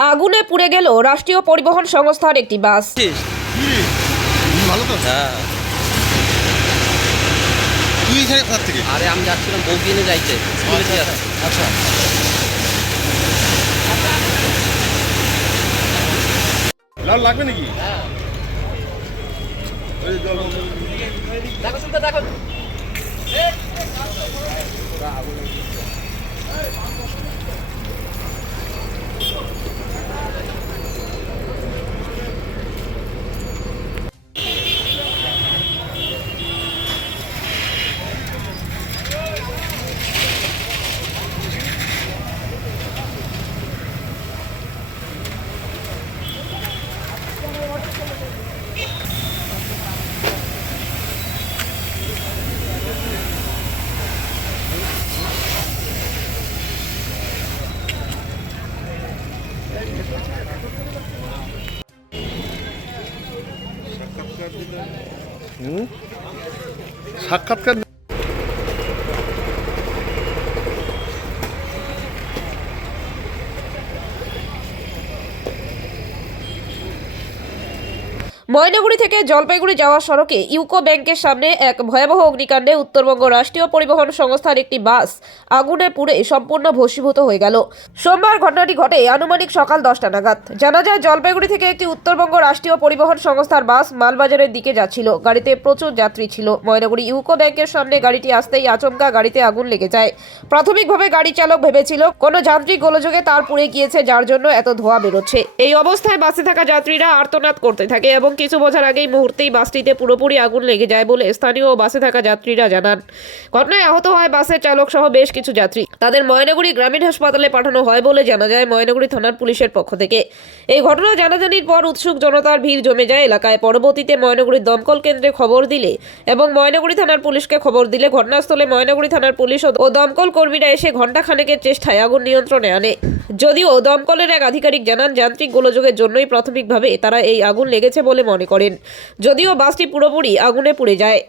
আগুনে পুড়ে গেল রাষ্ট্রীয় পরিবহন সংস্থার একটি বাস। ভালো তো হ্যাঁ তুই এখানে কোথা থেকে আরে আমি যাচ্ছিলাম যাইতে। আচ্ছা লাল লাগবে নাকি? এই দেখো শুনতে দেখো। সাক্ষাৎকার ময়নাগুড়ি থেকে জলপাইগুড়ি যাওয়ার সড়কে ইউকো ব্যাংকের সামনে এক ভয়াবহ অগ্নিকাণ্ডে উত্তরবঙ্গ রাষ্ট্রীয় পরিবহন সংস্থার একটি বাস আগুনে পুড়ে সম্পূর্ণ ভস্মীভূত হয়ে গেল। সোমবার ঘটনাটি ঘটে আনুমানিক সকাল দশটা নাগাদ। জানা যায়, জলপাইগুড়ি থেকে একটি উত্তরবঙ্গ রাষ্ট্রীয় পরিবহন সংস্থার বাস মালবাজারের দিকে যাচ্ছিল। গাড়িতে প্রচুর যাত্রী ছিল। ময়নাগুড়ি ইউকো ব্যাংকের সামনে গাড়িটি আসতেই আচমকা গাড়িতে আগুন লেগে যায়। প্রাথমিকভাবে গাড়ি চালক ভেবেছিল, কোনো যান্ত্রিক গোলযোগে তার পুড়ে গিয়েছে, যার জন্য এত ধোঁয়া বেরোচ্ছে। এই অবস্থায় বাসে থাকা যাত্রীরা আর্তনাদ করতে থাকে এবং কিছু বোঝার আগেই মুহূর্তেই বাসটিতে পুরোপুরি আগুন লেগে যায় বলে স্থানীয় বাসে থাকা যাত্রীরা জানান। ঘটনায় আহত হয় বাসের চালক সহ বেশ কিছু যাত্রী। তাদের ময়নাগুড়ি গ্রামীণ হাসপাতালে পাঠানো হয় বলে জানা যায় ময়নাগুড়ি থানার পুলিশের পক্ষ থেকে। এই ঘটনা জানাজানির পর উৎসুক জনতার ভিড় জমে যায় এলাকায়। পরবর্তীতে ময়নাগুড়ি দমকল কেন্দ্রে খবর দিলে এবং ময়নাগুড়ি থানার পুলিশকে খবর দিলে ঘটনাস্থলে ময়নাগুড়ি থানার পুলিশ ও দমকল কর্মীরা এসে ঘণ্টা খানেকের চেষ্টায় আগুন নিয়ন্ত্রণে আনে। যদিও দমকলের এক আধিকারিক জানান, যান্ত্রিক গোলযোগের জন্যই প্রাথমিকভাবে তারা এই আগুন লেগেছে বলে মনে করেন। যদিও বাসটি পুরোপুরি আগুনে পুড়ে যায়।